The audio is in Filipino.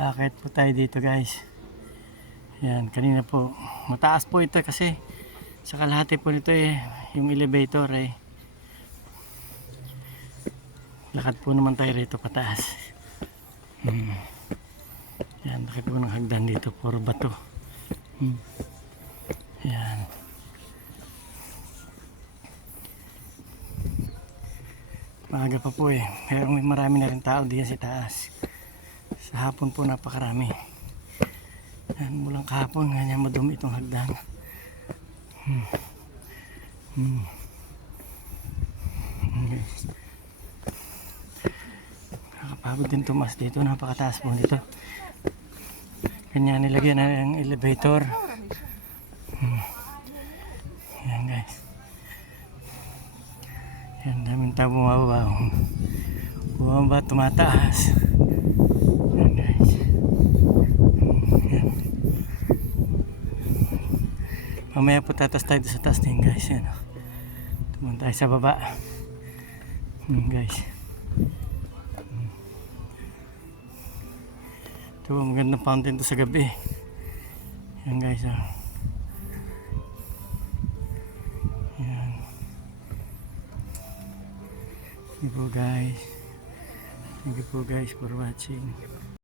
Akit po tayo dito guys. Yan, kanina po. Mataas po ito kasi sa kalahati po nito yung elevator lakad po naman tayo rito pataas. Yan, laki po ng hagdan dito, puro bato. Yan. Maaga pa po pero may marami na rin tao diyan sa taas. Sa hapon po napakarami. Yan, mulang kahapon ganyan madumi itong hagdan. Nakakapagod din tumas dito, napakataas po dito. Kanya nilagyan na ng elevator. Yan guys. Yan, daming tao bumababa. Bumababa, tumataas. Yan guys. Yan. Mamaya po tatas tayo sa taas din guys. Yan. Tumun tayo sa baba. Guys. Ito, magandang fountain to sa gabi. Yan guys. Yan. Thank you po guys. Thank you po guys for watching.